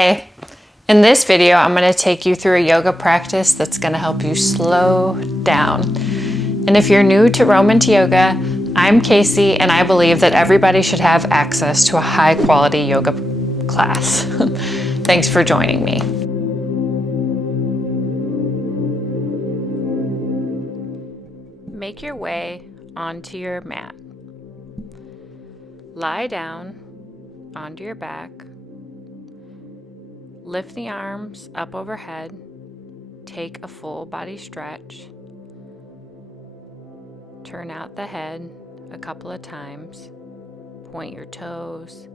Hey, in this video, I'm going to take you through a yoga practice that's going to help you slow down. And if you're new to Roman yoga, I'm Casey, and I believe that everybody should have access to a high quality yoga class. Thanks for joining me. Make your way onto your mat. Lie down onto your back. Lift the arms up overhead. Take a full body stretch. Turn out the head a couple of times. Point your toes.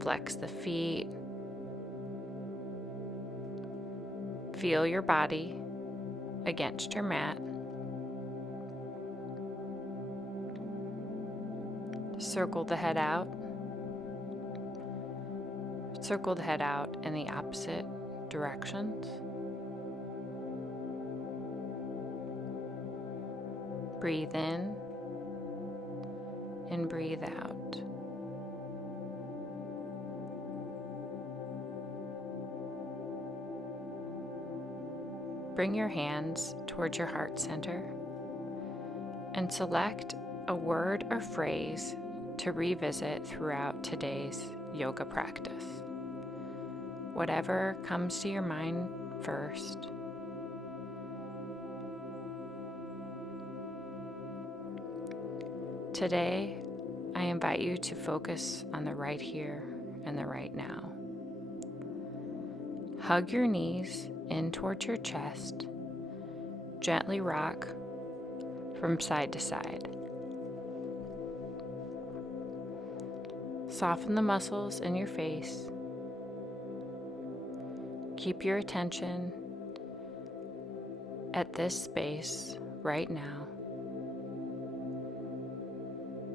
Flex the feet. Feel your body against your mat. Circle the head out. Circle the head out in the opposite directions. Breathe in and breathe out. Bring your hands towards your heart center and select a word or phrase to revisit throughout today's yoga practice. Whatever comes to your mind first. Today, I invite you to focus on the right here and the right now. Hug your knees in towards your chest. Gently rock from side to side. Soften the muscles in your face. Keep your attention at this space right now.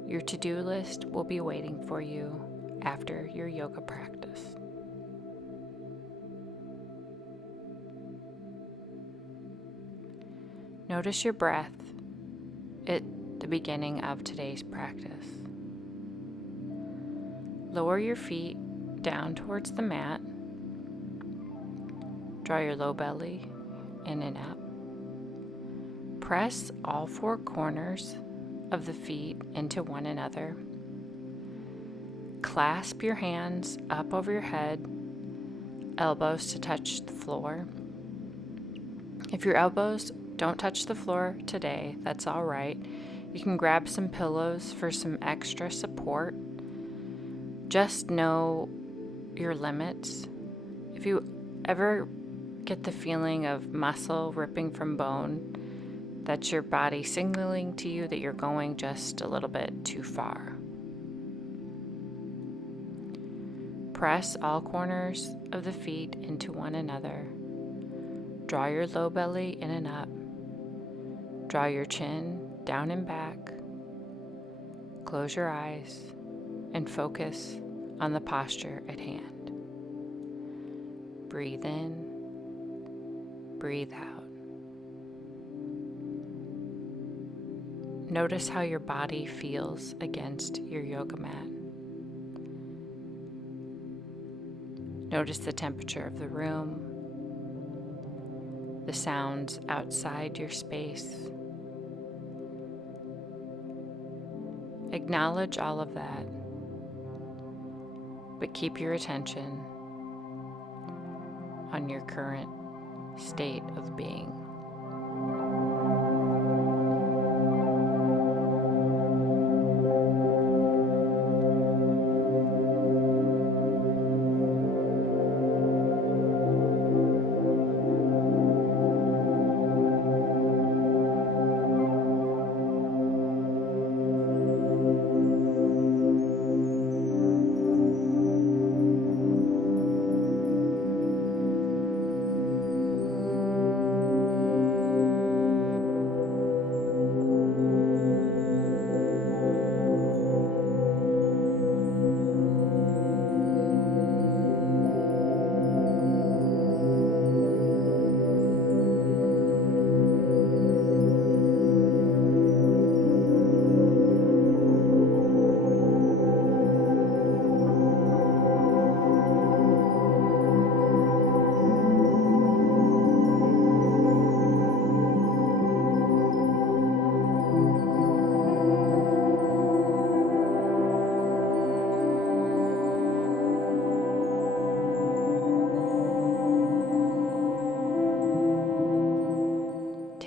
Your to-do list will be waiting for you after your yoga practice. Notice your breath at the beginning of today's practice. Lower your feet down towards the mat. Draw your low belly in and up. Press all four corners of the feet into one another. Clasp your hands up over your head, elbows to touch the floor. If your elbows don't touch the floor today, that's all right. You can grab some pillows for some extra support. Just know your limits. If you ever get the feeling of muscle ripping from bone, that's your body signaling to you that you're going just a little bit too far. Press all corners of the feet into one another. Draw your low belly in and up. Draw your chin down and back. Close your eyes and focus on the posture at hand. Breathe in, breathe out. Notice how your body feels against your yoga mat. Notice the temperature of the room, the sounds outside your space. Acknowledge all of that, but keep your attention on your current state of being.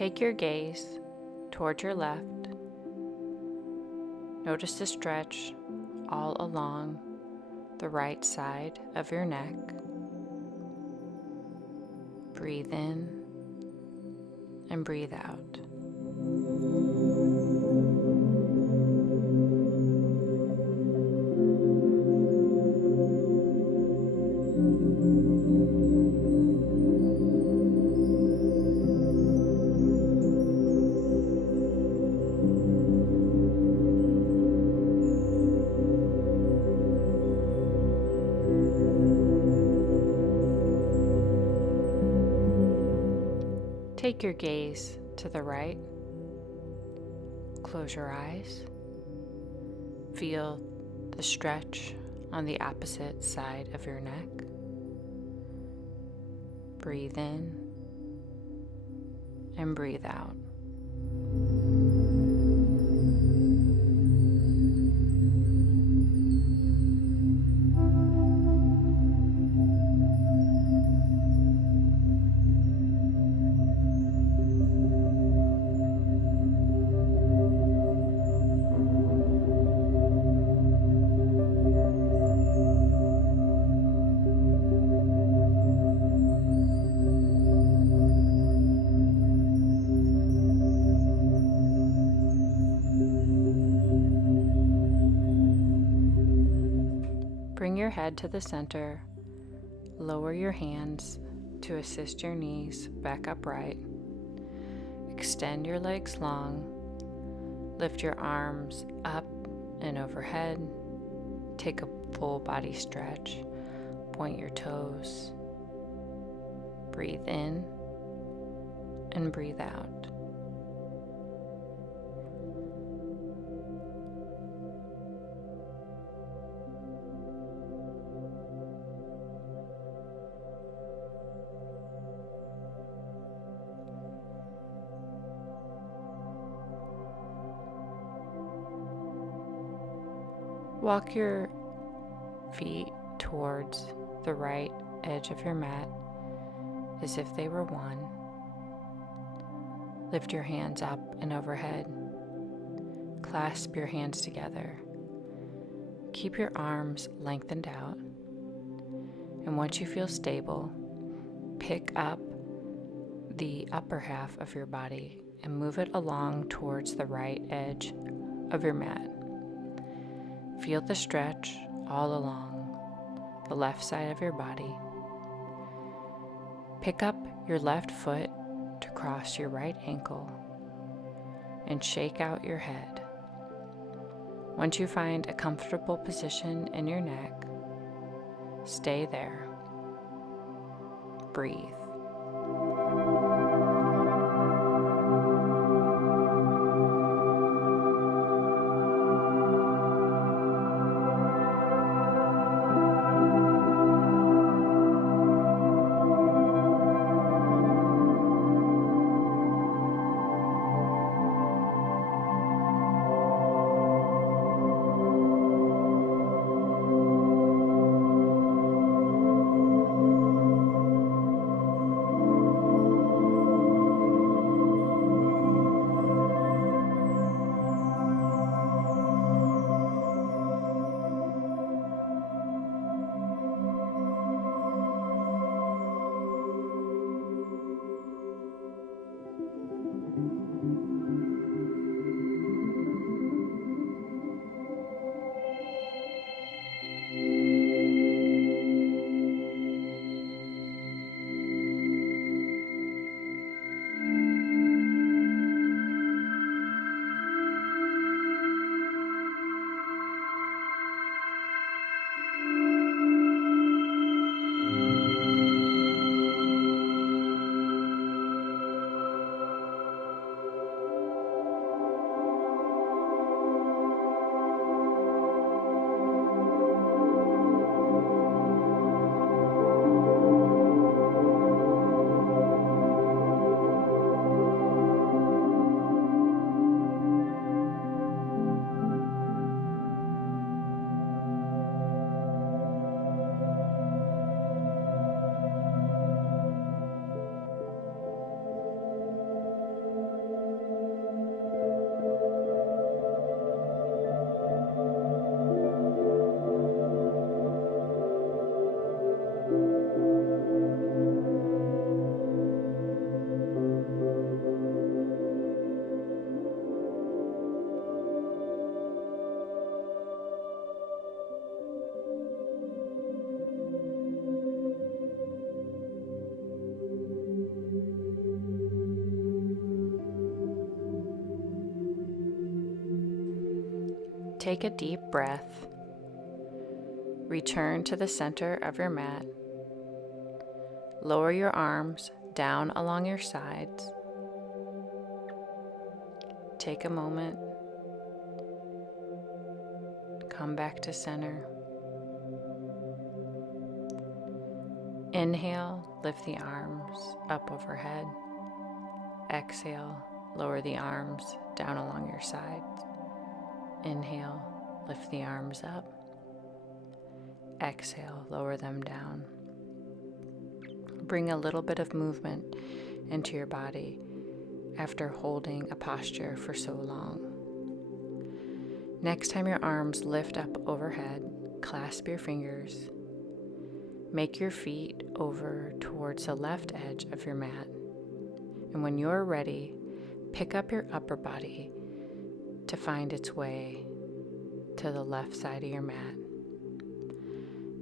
Take your gaze toward your left. Notice the stretch all along the right side of your neck. Breathe in and breathe out. Take your gaze to the right. Close your eyes. Feel the stretch on the opposite side of your neck. Breathe in and breathe out. Bring your head to the center. Lower your hands to assist your knees back upright. Extend your legs long. Lift your arms up and overhead. Take a full body stretch. Point your toes. Breathe in and breathe out. Walk your feet towards the right edge of your mat as if they were one. Lift your hands up and overhead. Clasp your hands together. Keep your arms lengthened out. And once you feel stable, pick up the upper half of your body and move it along towards the right edge of your mat. Feel the stretch all along the left side of your body. Pick up your left foot to cross your right ankle and shake out your head. Once you find a comfortable position in your neck, stay there. Breathe. Take a deep breath. Return to the center of your mat. Lower your arms down along your sides. Take a moment. Come back to center. Inhale, lift the arms up overhead. Exhale, lower the arms down along your sides. Inhale, lift the arms up. Exhale, lower them down. Bring a little bit of movement into your body after holding a posture for so long. Next time your arms lift up overhead, clasp your fingers. Make your feet over towards the left edge of your mat. And when you're ready, pick up your upper body to find its way to the left side of your mat.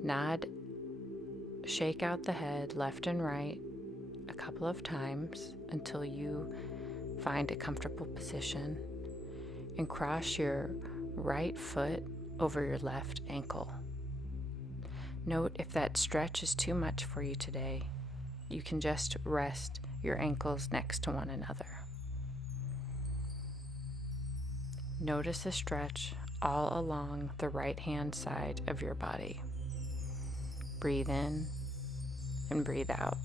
Nod, shake out the head left and right a couple of times until you find a comfortable position, and cross your right foot over your left ankle. Note if that stretch is too much for you today, you can just rest your ankles next to one another. Notice the stretch all along the right-hand side of your body. Breathe in and breathe out.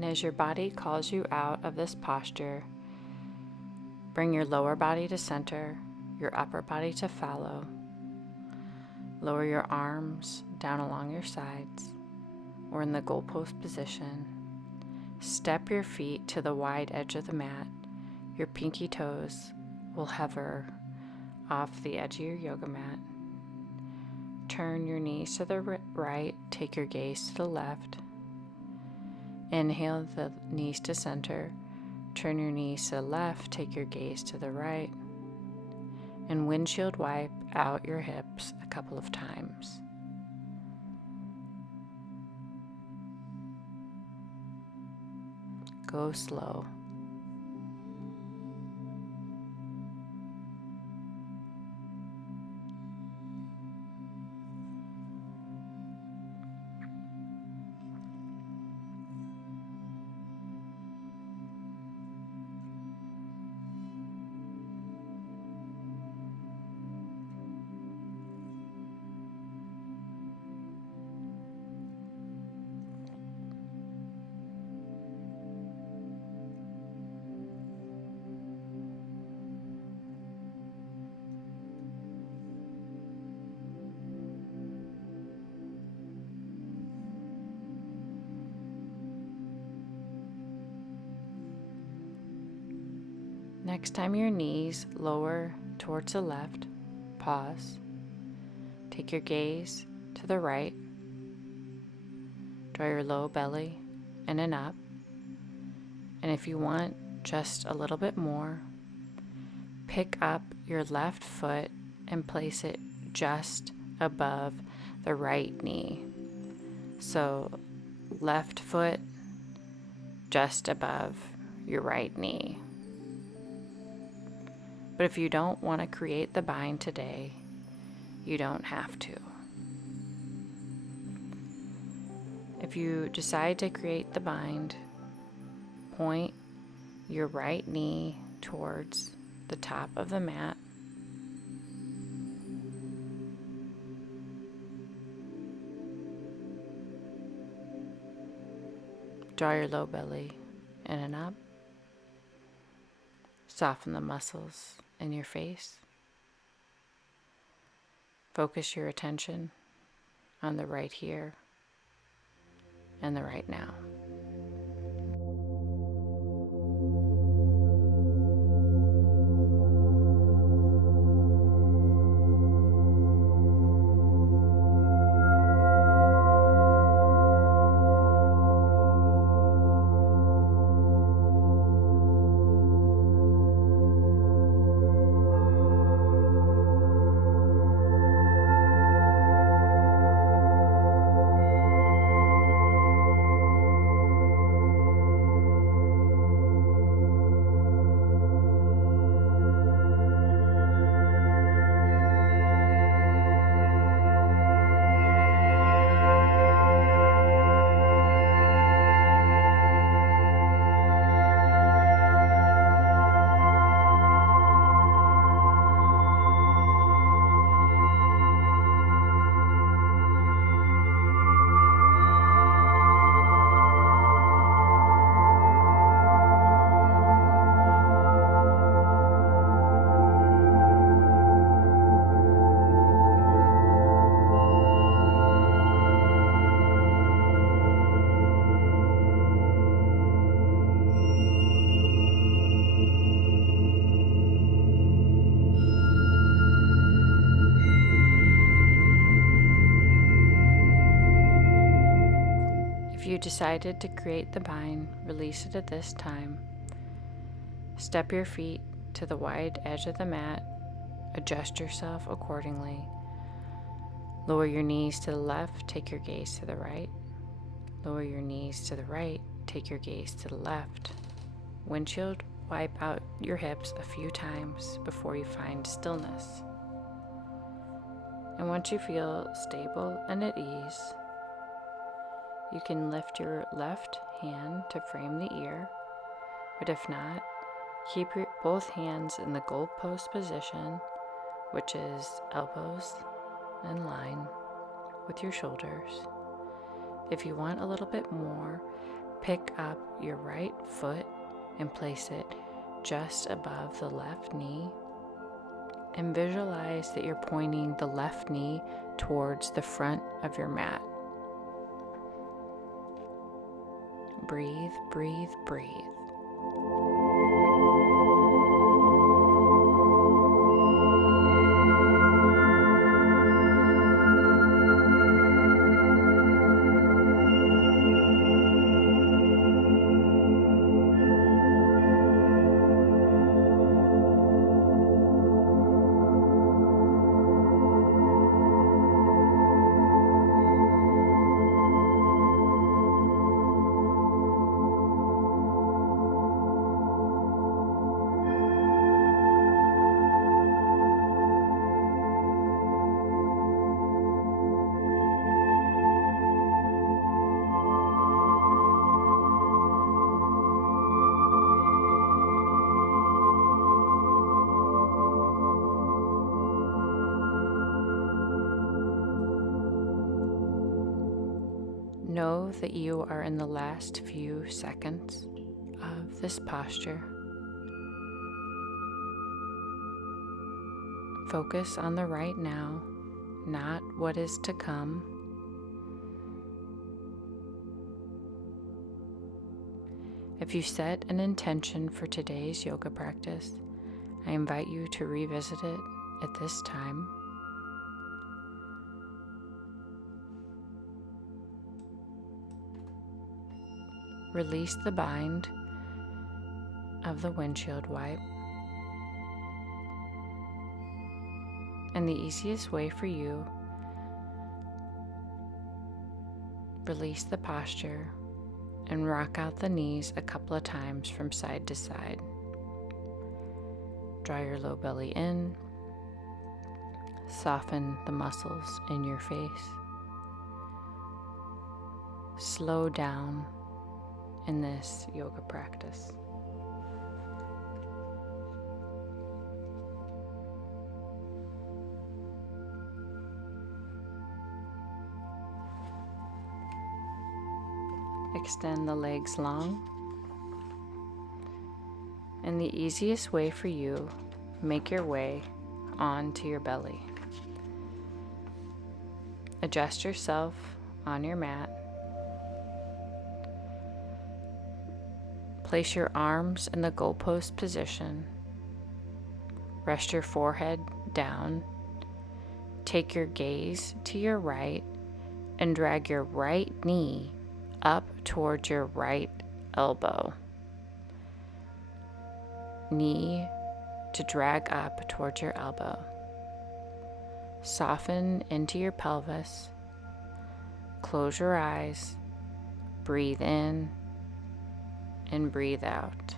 As your body calls you out of this posture, bring your lower body to center, your upper body to follow. Lower your arms down along your sides or in the goalpost position. Step your feet to the wide edge of the mat. Your pinky toes will hover off the edge of your yoga mat. Turn your knees to the right, take your gaze to the left. Inhale the knees to center, turn your knees to the left, take your gaze to the right, and windshield wipe out your hips a couple of times. Go slow. Next time your knees lower towards the left, pause. Take your gaze to the right. Draw your low belly in and up. And if you want just a little bit more, pick up your left foot and place it just above the right knee. So left foot just above your right knee. But if you don't want to create the bind today, you don't have to. If you decide to create the bind, point your right knee towards the top of the mat. Draw your low belly in and up. Soften the muscles in your face. Focus your attention on the right here and the right now. If you decided to create the bind, release it at this time. Step your feet to the wide edge of the mat. Adjust yourself accordingly. Lower your knees to the left, take your gaze to the right. Lower your knees to the right, take your gaze to the left. Windshield wipe out your hips a few times before you find stillness. And once you feel stable and at ease, you can lift your left hand to frame the ear, but if not, keep both hands in the goalpost position, which is elbows in line with your shoulders. If you want a little bit more, pick up your right foot and place it just above the left knee, and visualize that you're pointing the left knee towards the front of your mat. Breathe, breathe, breathe. Know that you are in the last few seconds of this posture. Focus on the right now, not what is to come. If you set an intention for today's yoga practice, I invite you to revisit it at this time. Release the bind of the windshield wipe. And the easiest way for you, release the posture and rock out the knees a couple of times from side to side. Draw your low belly in. Soften the muscles in your face. Slow down in this yoga practice. Extend the legs long. And the easiest way for you, make your way onto your belly. Adjust yourself on your mat. Place your arms in the goalpost position. Rest your forehead down. Take your gaze to your right and drag your right knee up towards your right elbow. Knee to drag up towards your elbow. Soften into your pelvis. Close your eyes. Breathe in and breathe out.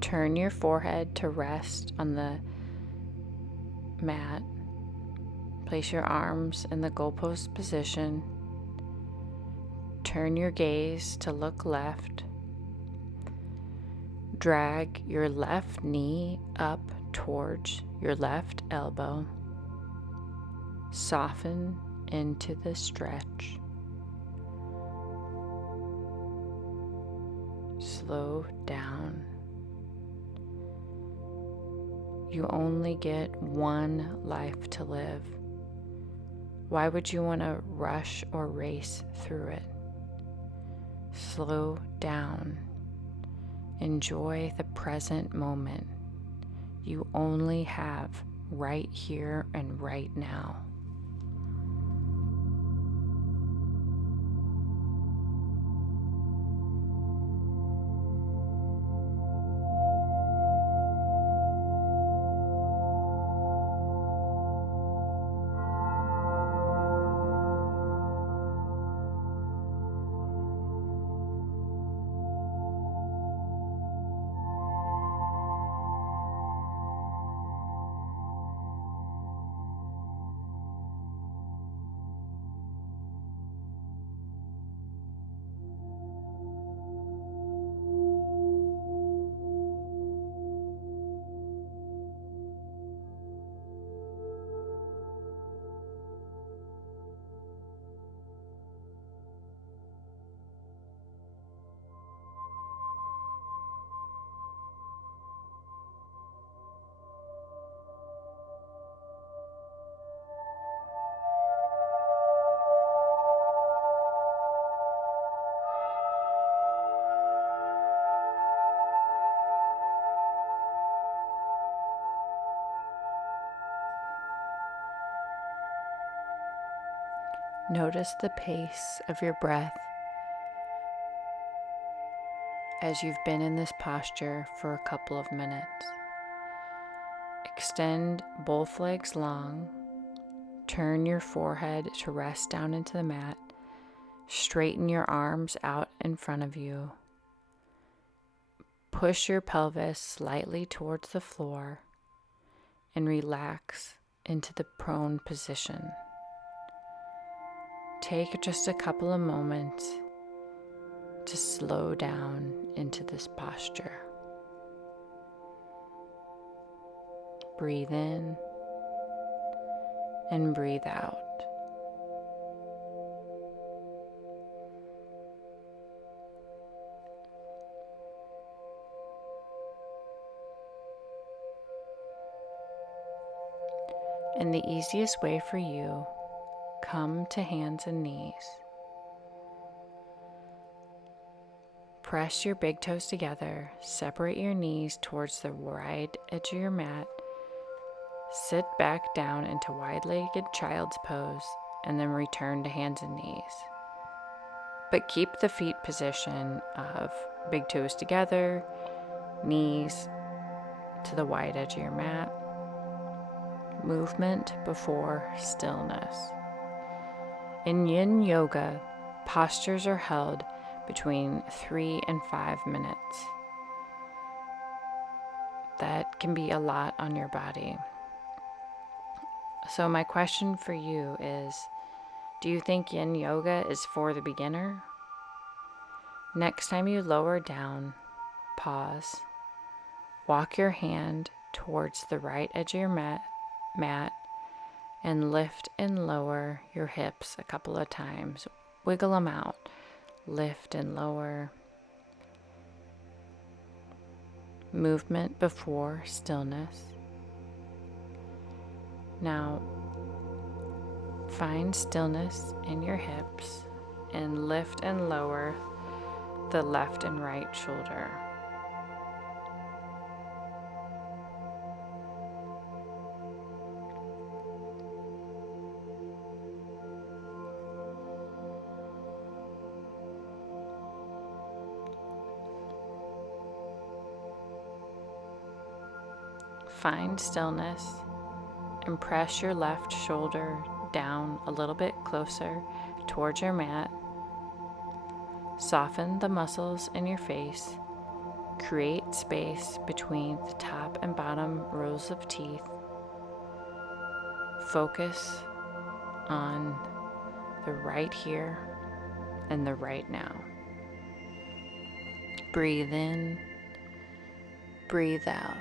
Turn your forehead to rest on the mat. Place your arms in the goalpost position. Turn your gaze to look left. Drag your left knee up towards your left elbow. Soften into the stretch. Slow down. You only get one life to live. Why would you want to rush or race through it? Slow down. Enjoy the present moment you only have right here and right now. Notice the pace of your breath as you've been in this posture for a couple of minutes. Extend both legs long, turn your forehead to rest down into the mat, straighten your arms out in front of you, push your pelvis slightly towards the floor, and relax into the prone position. Take just a couple of moments to slow down into this posture. Breathe in and breathe out. In the easiest way for you, come to hands and knees. Press your big toes together, separate your knees towards the right edge of your mat, sit back down into wide-legged child's pose, and then return to hands and knees. But keep the feet position of big toes together, knees to the wide edge of your mat. Movement before stillness. In Yin Yoga, postures are held between 3 and 5 minutes. That can be a lot on your body. So my question for you is, do you think Yin Yoga is for the beginner? Next time you lower down, pause, walk your hand towards the right edge of your mat, and lift and lower your hips a couple of times. Wiggle them out. Lift and lower. Movement before stillness. Now, find stillness in your hips and lift and lower the left and right shoulder. Find stillness and press your left shoulder down a little bit closer towards your mat. Soften the muscles in your face. Create space between the top and bottom rows of teeth. Focus on the right here and the right now. Breathe in, breathe out.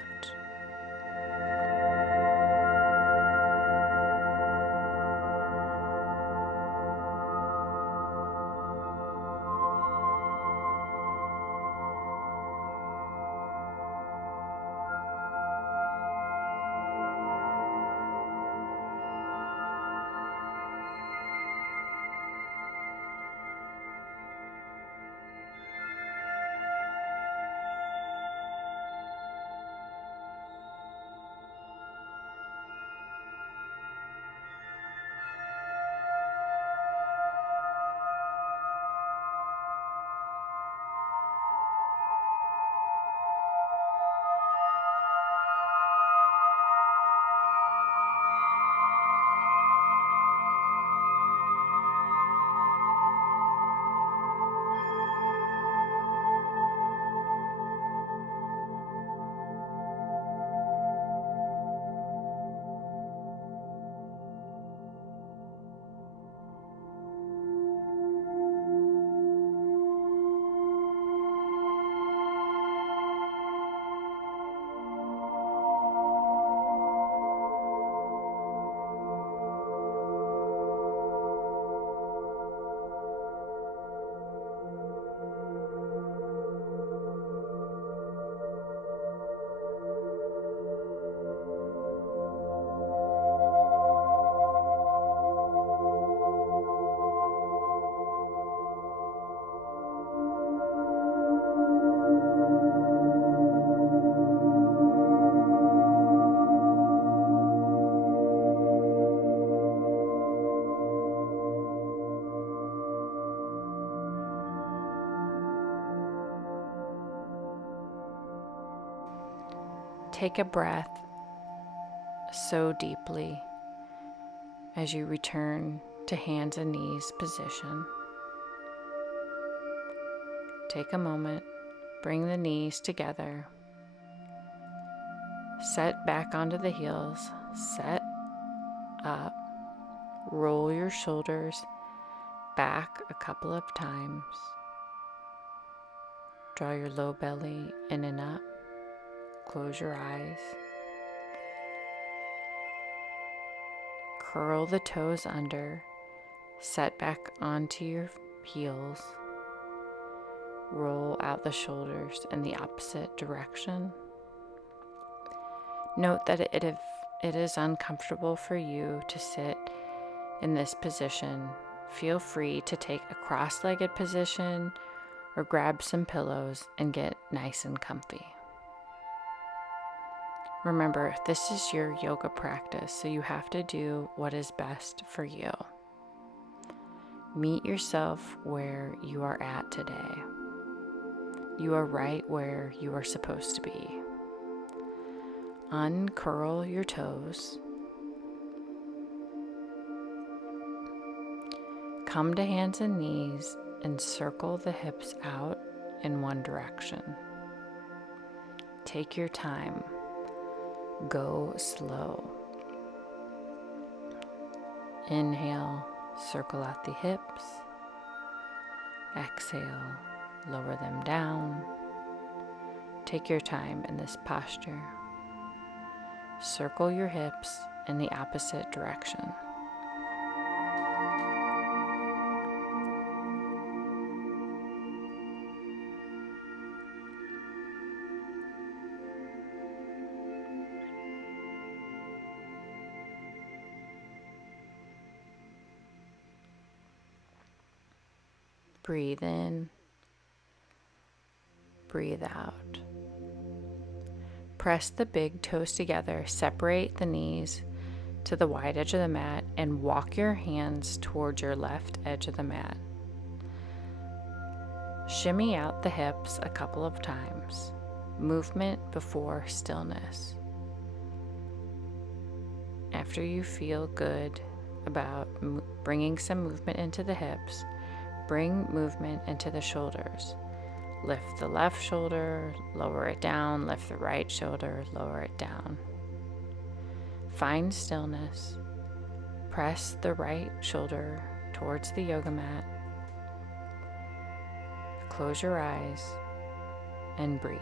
take a breath so deeply as you return to hands and knees position. Take a moment, bring the knees together, set back onto the heels, set up, roll your shoulders back a couple of times. Draw your low belly in and up. Close your eyes. Curl the toes under. Set back onto your heels. Roll out the shoulders in the opposite direction. Note that if it is uncomfortable for you to sit in this position, feel free to take a cross-legged position or grab some pillows and get nice and comfy. Remember, this is your yoga practice, so you have to do what is best for you. Meet yourself where you are at today. You are right where you are supposed to be. Uncurl your toes. Come to hands and knees and circle the hips out in one direction. Take your time. Go slow. Inhale, circle out the hips. Exhale, lower them down. Take your time in this posture. Circle your hips in the opposite direction. Breathe in, breathe out. Press the big toes together, separate the knees to the wide edge of the mat, and walk your hands towards your left edge of the mat. Shimmy out the hips a couple of times. Movement before stillness. After you feel good about bringing some movement into the hips, bring movement into the shoulders. Lift the left shoulder, lower it down, lift the right shoulder, lower it down. Find stillness. Press the right shoulder towards the yoga mat. Close your eyes and breathe.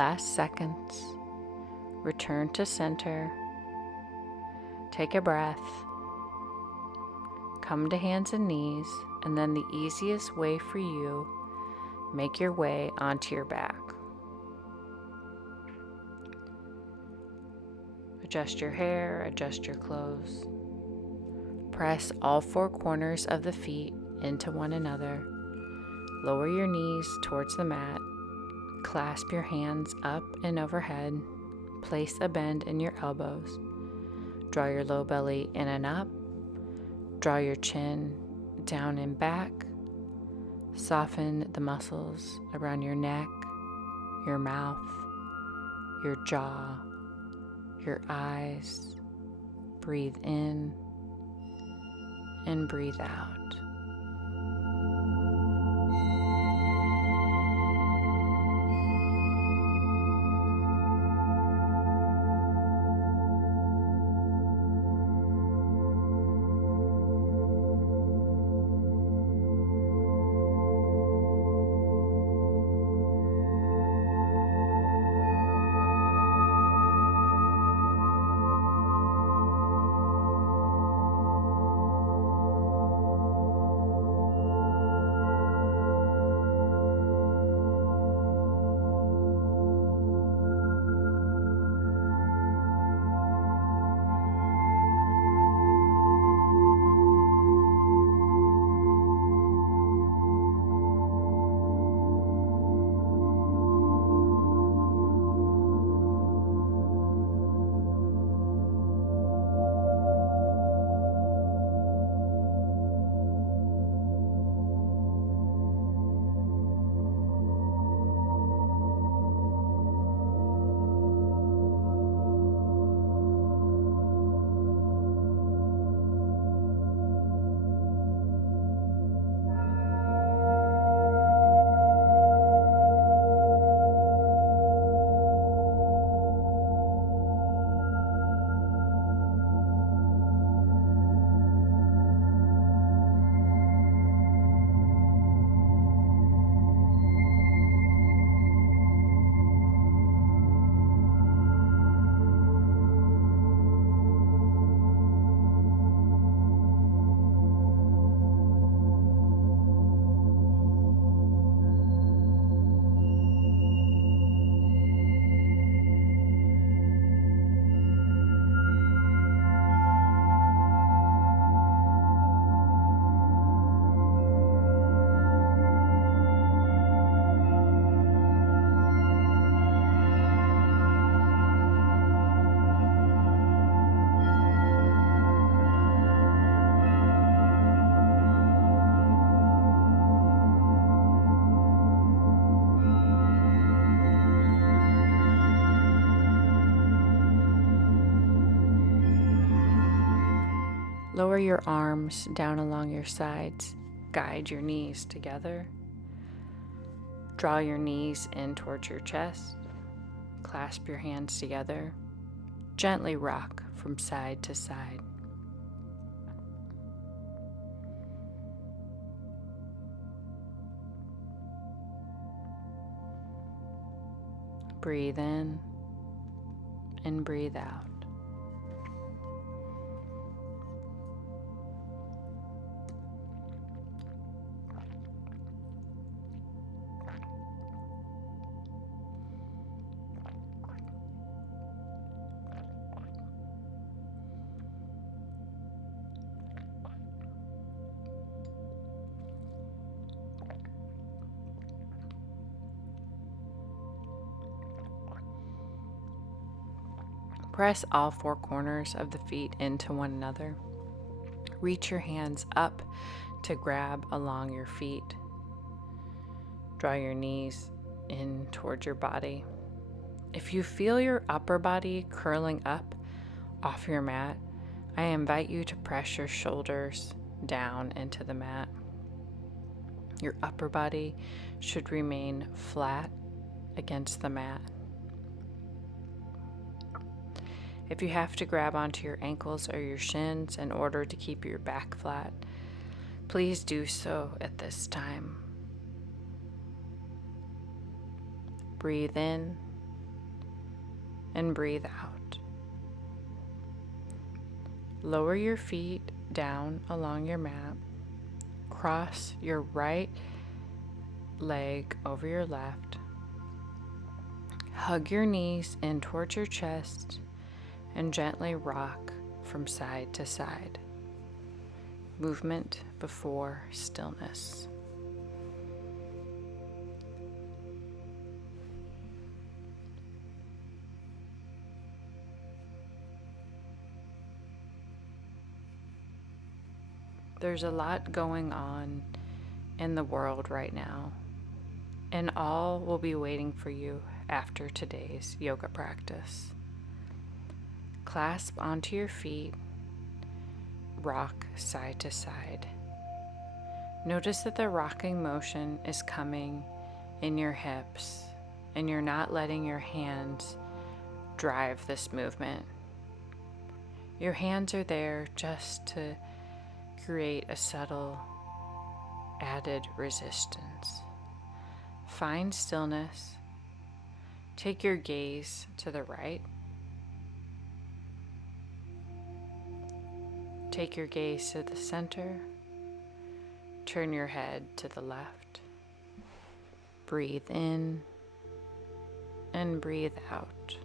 last seconds. Return to center. Take a breath. Come to hands and knees, and then the easiest way for you, make your way onto your back. Adjust your hair, adjust your clothes. Press all four corners of the feet into one another. Lower your knees towards the mat. Clasp your hands up and overhead. Place a bend in your elbows. Draw your low belly in and up. Draw your chin down and back. Soften the muscles around your neck, your mouth, your jaw, your eyes. Breathe in and breathe out. Lower your arms down along your sides. Guide your knees together. Draw your knees in towards your chest. Clasp your hands together. Gently rock from side to side. Breathe in and breathe out. Press all four corners of the feet into one another. Reach your hands up to grab along your feet. Draw your knees in towards your body. If you feel your upper body curling up off your mat, I invite you to press your shoulders down into the mat. Your upper body should remain flat against the mat. If you have to grab onto your ankles or your shins in order to keep your back flat, please do so at this time. Breathe in and breathe out. Lower your feet down along your mat. Cross your right leg over your left. Hug your knees in towards your chest and gently rock from side to side. Movement before stillness. There's a lot going on in the world right now, and all will be waiting for you after today's yoga practice. Clasp onto your feet, rock side to side. Notice that the rocking motion is coming in your hips, and you're not letting your hands drive this movement. Your hands are there just to create a subtle added resistance. Find stillness. Take your gaze to the right. Take your gaze to the center. Turn your head to the left. Breathe in and breathe out.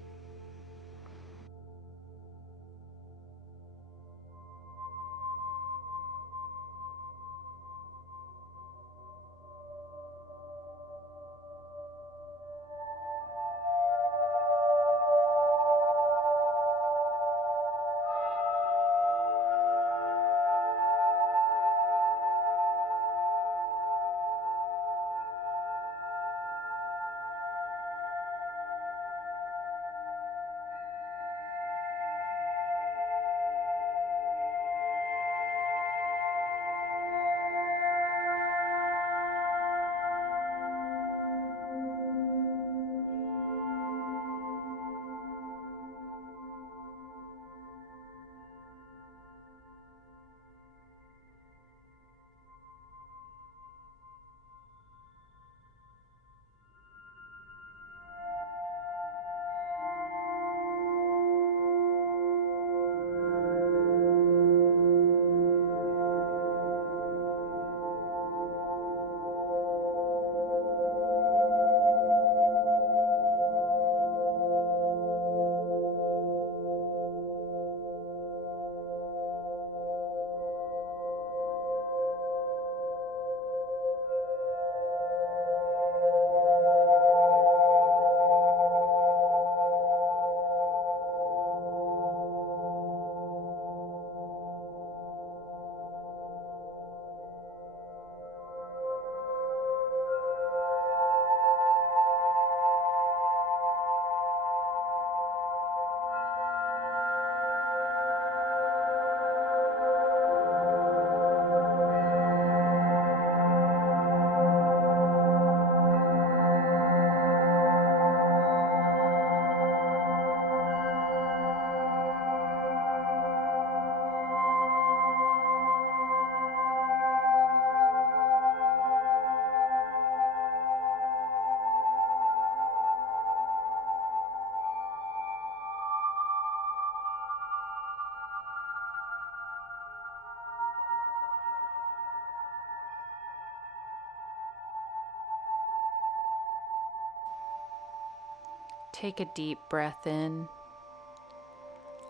Take a deep breath in.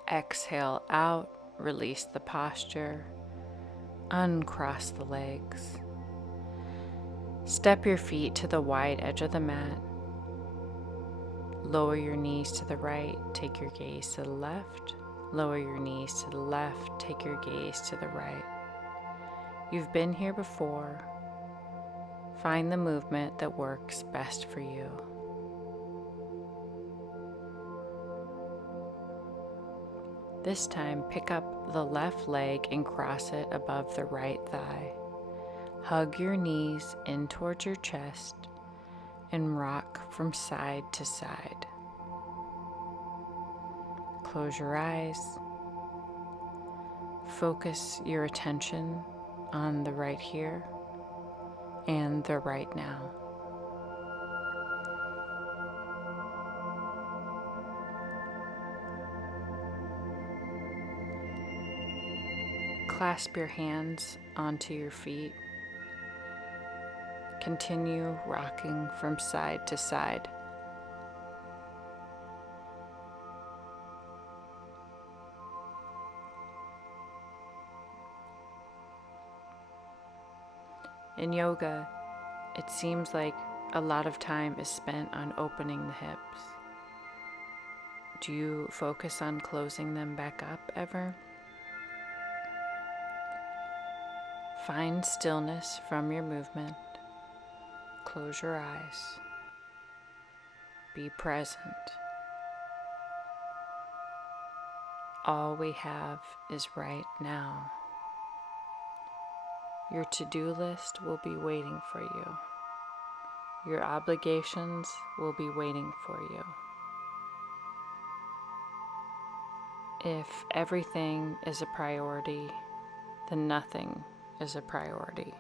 Exhale out, release the posture, uncross the legs. Step your feet to the wide edge of the mat. Lower your knees to the right, take your gaze to the left. Lower your knees to the left, take your gaze to the right. You've been here before. Find the movement that works best for you. This time, pick up the left leg and cross it above the right thigh. Hug your knees in towards your chest and rock from side to side. Close your eyes. Focus your attention on the right here and the right now. clasp your hands onto your feet. Continue rocking from side to side. In yoga, it seems like a lot of time is spent on opening the hips. Do you focus on closing them back up ever? Find stillness from your movement. Close your eyes. Be present. All we have is right now. Your to-do list will be waiting for you. Your obligations will be waiting for you. If everything is a priority, then nothing is a priority.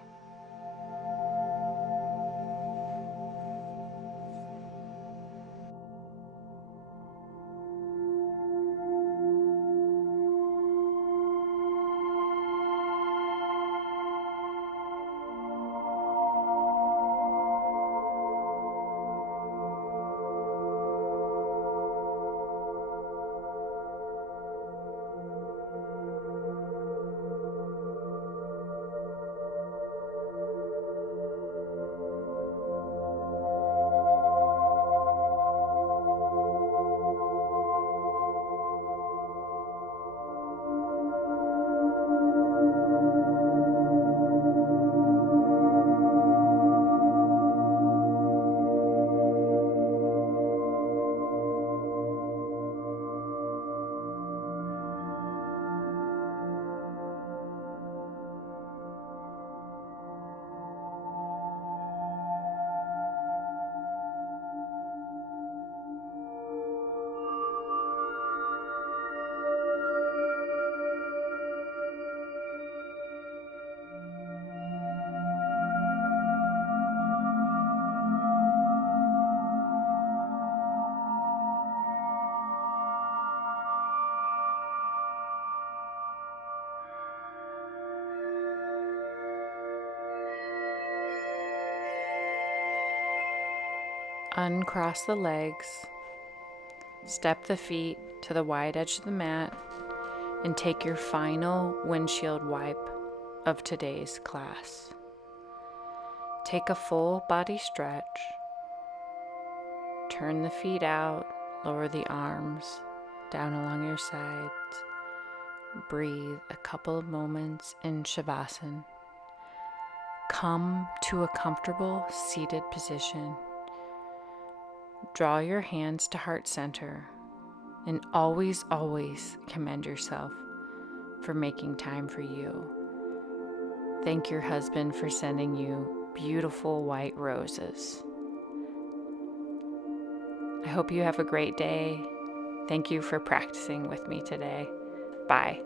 Uncross the legs, step the feet to the wide edge of the mat, and take your final windshield wipe of today's class. Take a full body stretch, turn the feet out, lower the arms down along your sides, breathe a couple of moments in Shavasana. Come to a comfortable seated position. Draw your hands to heart center and always, always commend yourself for making time for you. Thank your husband for sending you beautiful white roses. I hope you have a great day. Thank you for practicing with me today. Bye.